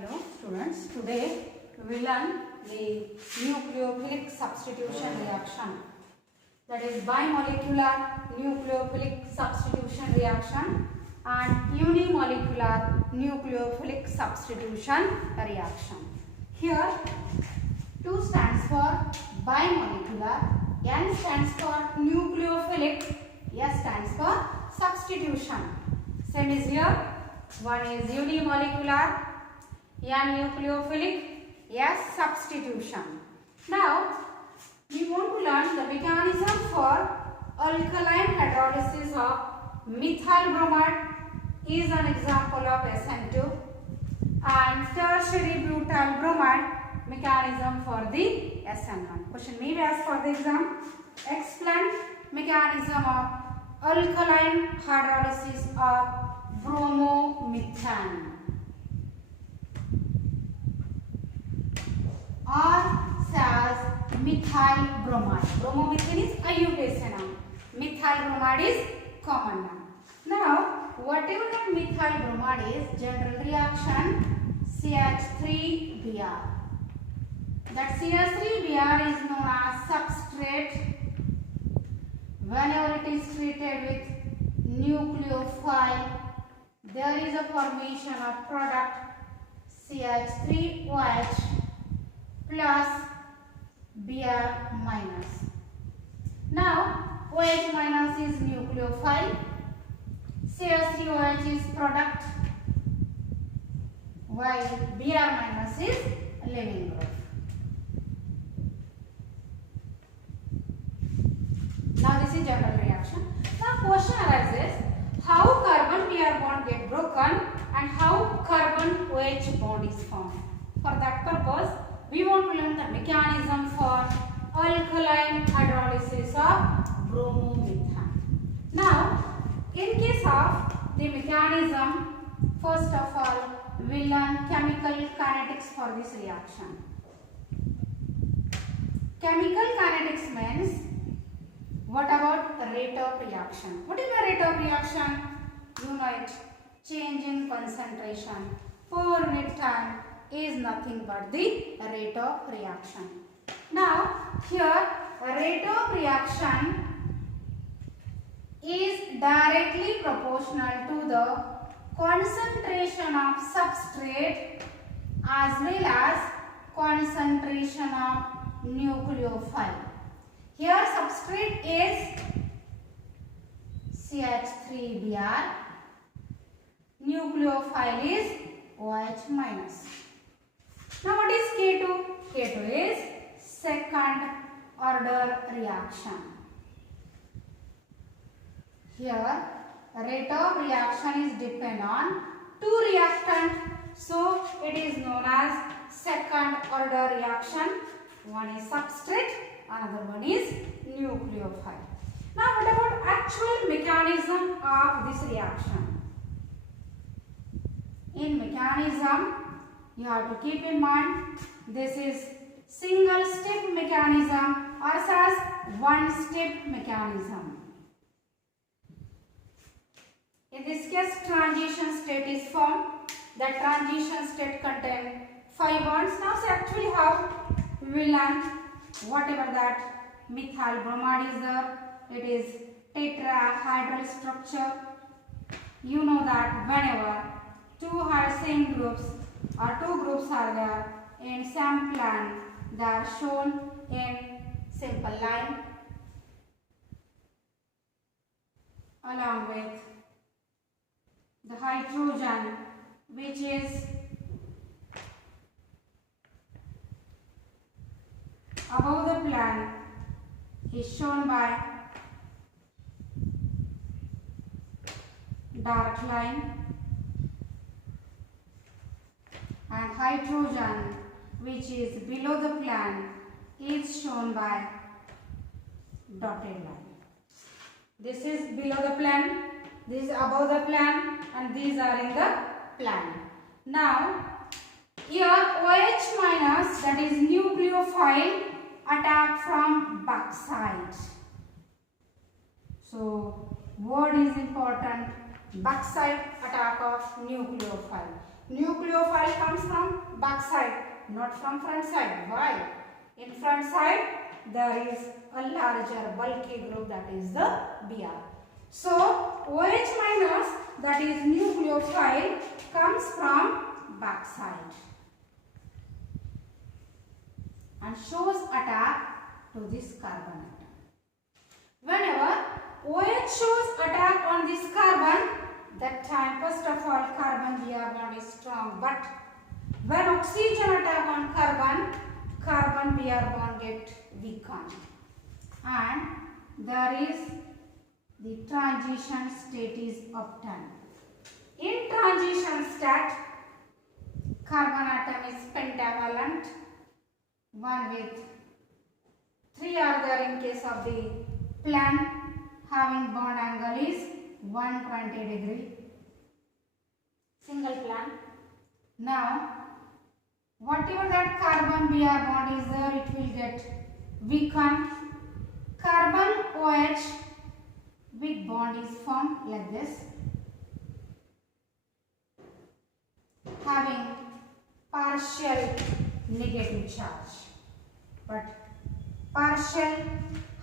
Hello students, today we will learn the nucleophilic substitution reaction, that is bimolecular nucleophilic substitution reaction and unimolecular nucleophilic substitution reaction. Here 2 stands for bimolecular, N stands for nucleophilic, S stands for substitution. Same is here, one is unimolecular, N nucleophilic, S substitution. Now we want to learn the mechanism for alkaline hydrolysis of methyl bromide is an example of SN2, and tertiary butyl bromide mechanism for the SN1. Question may be asked for the exam. Explain mechanism of alkaline hydrolysis of bromomethane or as methyl bromide. Bromomethane is IUPAC, methyl bromide is common noun. Now whatever that methyl bromide is, general reaction CH3Br. That CH3Br is known as substrate whenever it is treated with nucleophile. There is a formation of product CH3OH plus Br minus. Now OH minus is nucleophile, CH3OH is product, while Br minus is leaving group. Now this is general reaction. Now question arises, how carbon Br bond get broken and how carbon OH bond is formed. For that purpose, we want to learn the mechanism for alkaline hydrolysis of bromomethane. Now, in case of the mechanism, first of all, we will learn chemical kinetics for this reaction. Chemical kinetics means, what about the rate of reaction? What is the rate of reaction? You know it, change in concentration per unit time is nothing but the rate of reaction. Now here rate of reaction is directly proportional to the concentration of substrate as well as concentration of nucleophile. Here substrate is CH3Br, nucleophile is OH minus. Now what is K2? K2 is second order reaction. Here rate of reaction is depend on two reactant, so it is known as second order reaction. One is substrate, another one is nucleophile. Now what about actual mechanism of this reaction? In mechanism, you have to keep in mind this is single step mechanism or as one step mechanism. In this case, transition state is formed. That transition state contains 5 bonds. Now so actually how we will learn whatever that methyl bromide is there, it is tetrahedral structure. You know that whenever two same groups or two groups are there in same plan, they are shown in simple line along with the hydrogen which is above the plan is shown by dark line, and hydrogen which is below the plan is shown by dotted line. This is below the plan, this is above the plan, and these are in the plan. Now here OH minus, that is nucleophile, attack from backside. So word is important, backside attack of nucleophile. Nucleophile comes from back side, not from front side. Why? In front side there is a larger bulky group, that is the Br. So OH minus, that is nucleophile, comes from back side and shows attack to this carbon atom. Whenever OH shows attack on this carbon, that time first of all carbon Br bond is strong, but when oxygen attack on carbon, carbon Br bond get weakened, and there is the transition state is obtained. In transition state, carbon atom is pentavalent, one with 3 are there in case of the plan, having bond angle is 120 degree, single plan. Now whatever that carbon Br bond is there, it will get weakened. Carbon OH weak bond is formed like this, having partial negative charge, but partial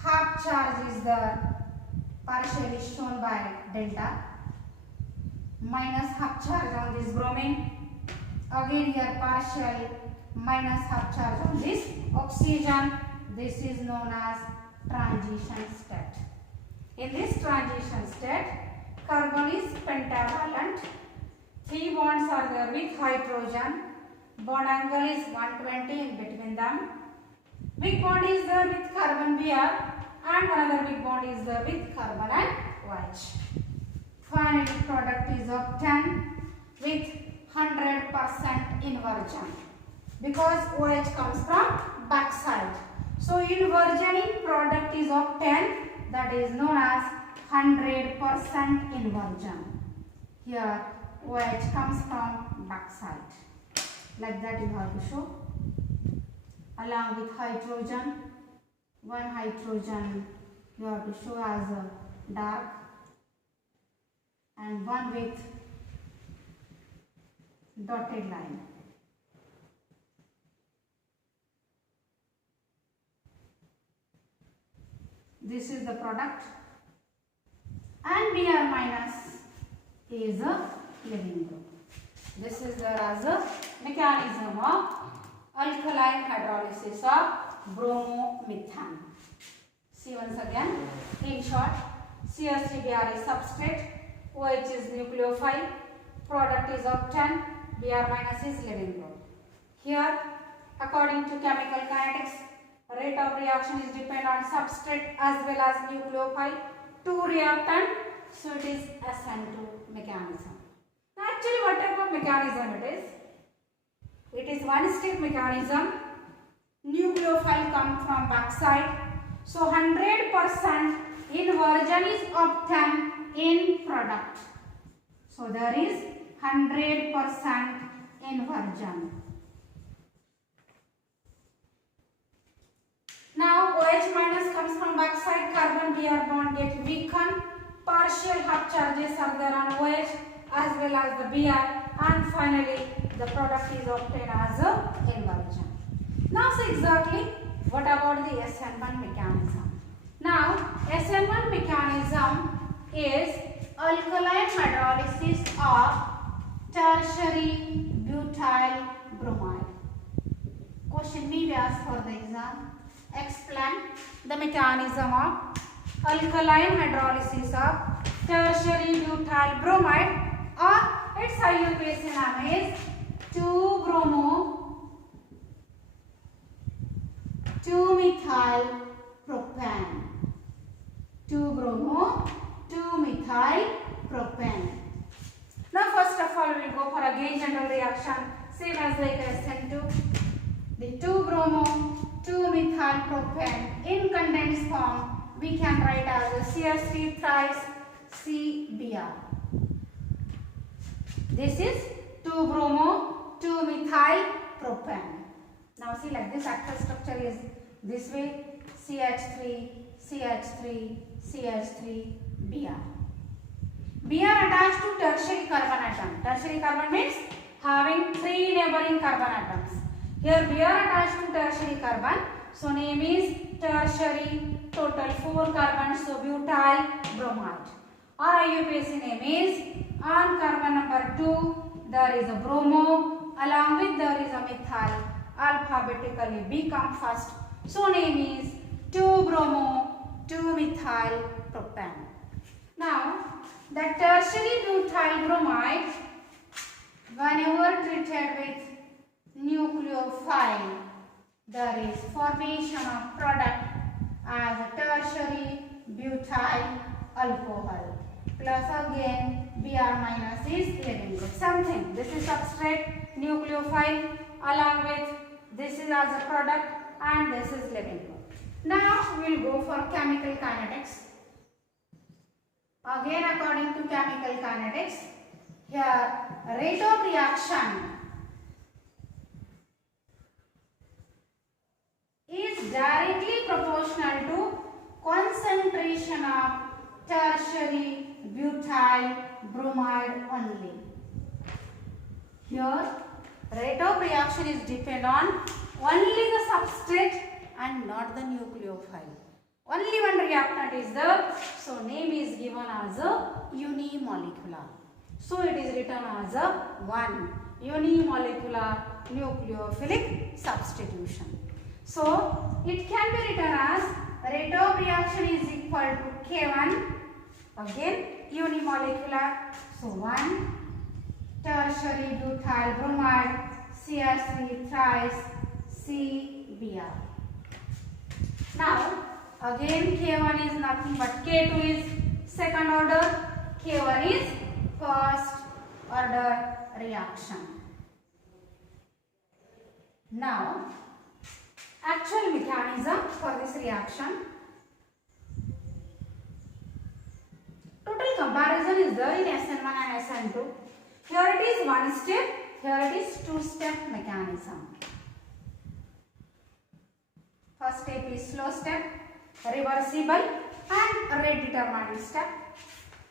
half charge is there, partial is shown by delta, minus half charge on this bromine, again here partial minus half charge on this oxygen. This is known as transition state. In this transition state, carbon is pentavalent, 3 bonds are there with hydrogen, bond angle is 120 in between them, weak bond is there with carbon Br, and another weak bond is there with carbon and OH. Finally product is obtained with 100% inversion, because OH comes from back side. So inversioning product is obtained, that is known as 100% inversion. Here OH comes from back side. Like that you have to show. Along with hydrogen, one hydrogen you have to show as a dark, and one with dotted line. This is the product, and Br minus is a leaving group. This is there as a mechanism of alkaline hydrolysis of bromomethane. See once again, in short, CH3Br is substrate, OH is nucleophile, product is obtained, Br minus is leaving group. Here, according to chemical kinetics, rate of reaction is depend on substrate as well as nucleophile, 2 reactant, so it is SN2 mechanism. Now actually what type of mechanism it is? It is one-step mechanism. Nucleophile come from backside, so 100% inversion is obtained in product. So there is 100% inversion. Now OH minus comes from backside, carbon Br bond get weakened, partial half charges are there on OH as well as the Br, and finally the product is obtained as a inversion. Now see exactly what about the SN1 mechanism. Now SN1 mechanism is alkaline hydrolysis of tertiary butyl bromide. Question may be asked for the exam. Explain the mechanism of alkaline hydrolysis of tertiary butyl bromide, or its IUPAC name is 2-bromo-2-methyl propane. 2-bromo-2-methyl propane. Now first of all we will go for again general reaction, same as like SN2. The 2-bromo-2-methyl propane in condensed form we can write as a CH3 thrice CBr. This is 2-bromo-2-methyl propane. Now see like this active structure is this way, CH3, CH3, CH3, Br. Br attached to tertiary carbon atom. Tertiary carbon means having 3 neighboring carbon atoms. Here we are attached to tertiary carbon. So name is tertiary, total 4 carbons, so butyl bromide. Our IUPAC name is, on carbon number 2 there is a bromo, along with there is a methyl, alphabetically B come first. So name is 2-bromo, 2-methyl propane. Now the tertiary butyl bromide, whenever treated with nucleophile, there is formation of product as a tertiary butyl alcohol. Plus again Br minus is living group. Something. This is substrate nucleophile, along with this is as a product, and this is living group. Now we will go for chemical kinetics. Again according to chemical kinetics, here rate of reaction is directly proportional to concentration of tertiary butyl bromide only. Here rate of reaction is depend on only the substrate and not the nucleophile. Only one reactant is there, so name is given as a unimolecular. So it is written as a 1 unimolecular nucleophilic substitution. So it can be written as rate of reaction is equal to K1, again unimolecular, so 1 tertiary butyl bromide CH3 thrice CBr. Now again K1 is nothing but K2 is second order, K1 is first order reaction. Now actual mechanism for this reaction. Total comparison is there in SN1 and SN2. Here it is one step, here it is two-step mechanism. First step is slow step, reversible and rate determining step.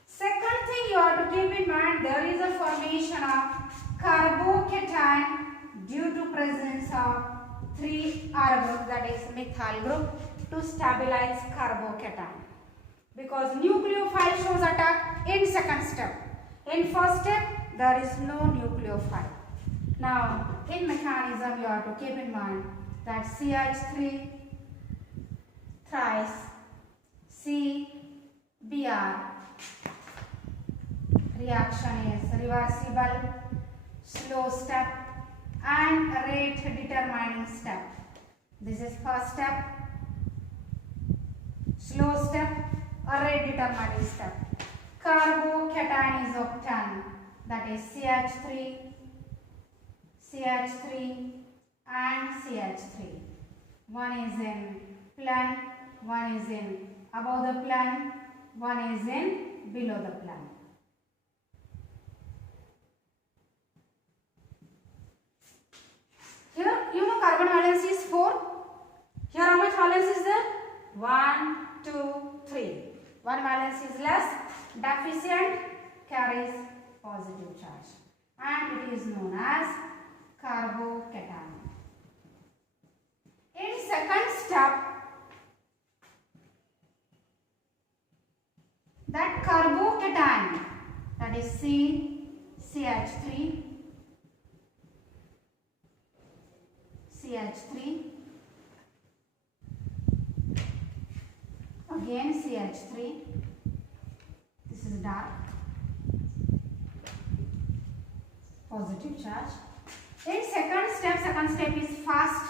Second thing you have to keep in mind, there is a formation of carbocation due to presence of 3 R group, that is methyl group, to stabilize carbocation. Because nucleophile shows attack in second step. In first step there is no nucleophile. Now in mechanism you have to keep in mind that CH3 thrice CBr reaction is reversible, slow step and rate determining step. This is first step, slow step or rate determining step. Carbocation is obtained, that is CH3 and CH3. One is in plane, one is in above the plane, one is in below the plane. Here you know carbon valence is 4. Here how much valence is there? 1, 2, 3. One valence is less, deficient, carries positive charge, and it is known as carbocation. In second step, that carbocation, that is CH3, again CH3, this is dark, positive charge. In second step is fast,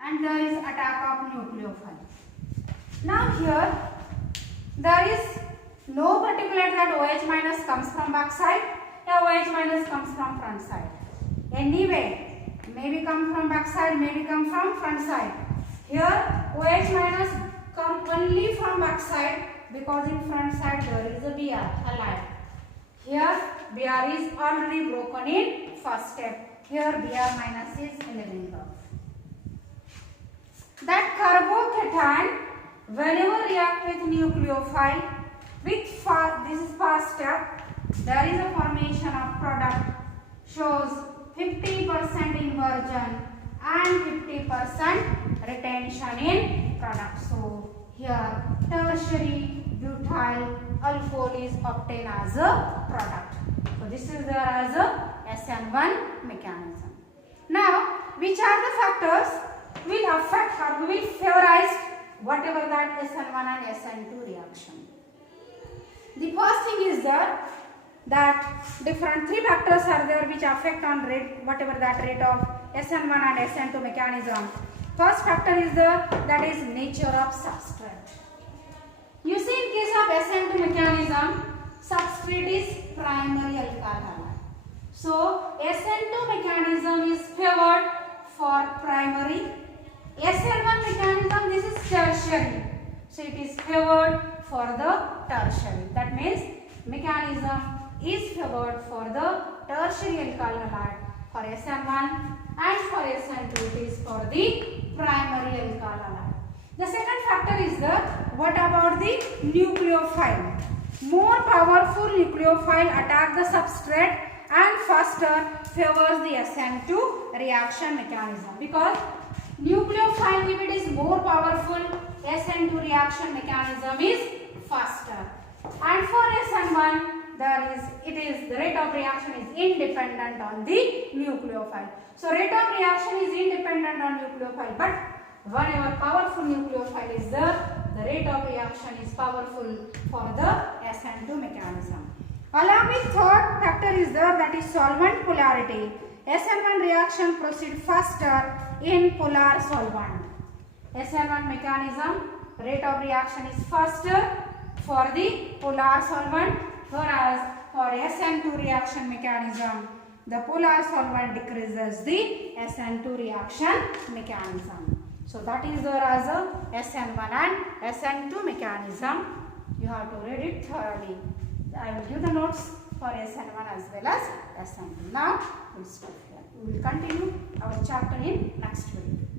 and there is attack of nucleophile. Now here there is no particular that OH minus comes from back side, or OH minus comes from front side. Anyway, maybe come from back side, maybe come from front side. Here OH minus come only from back side because in front side there is a Br halide. Here Br is already broken in first step. Here Br minus is leaving off. That carbocation, whenever react with nucleophile, with this is first step, there is a formation of product shows 50% inversion and 50% retention in product. So here tertiary butyl alcohol is obtained as a product. So this is there as a SN1 mechanism. Now which are the factors will affect or will favorize whatever that SN1 and SN2 reaction? The first thing is that different three factors are there which affect on rate, whatever that rate of SN1 and SN2 mechanism. First factor is that is nature of substrate. You see, in case of SN2 mechanism, substrate is primary alkyl halide. So SN2 mechanism is favored for primary. SN1 mechanism, this is tertiary. So it is favored for the tertiary. That means mechanism is favored for the tertiary alkyl halide for SN1, and for SN2 it is for the primary alkyl halide. The second factor is what about the nucleophile? More powerful nucleophile attack the substrate and faster favors the SN2 reaction mechanism, because nucleophile, if it is more powerful, SN2 reaction mechanism is faster. And for SN1, the rate of reaction is independent on the nucleophile. So rate of reaction is independent on nucleophile, but whenever powerful nucleophile is there, the rate of reaction is powerful for the SN2 mechanism. Along with third factor is there, that is solvent polarity. SN1 reaction proceed faster in polar solvent. SN1 mechanism, rate of reaction is faster for the polar solvent, whereas for SN2 reaction mechanism, the polar solvent decreases the SN2 reaction mechanism. So that is there as a SN1 and SN2 mechanism. You have to read it thoroughly. I will give the notes for SN1 as well as SN2. Now we'll stop here. We will continue our chapter in next video.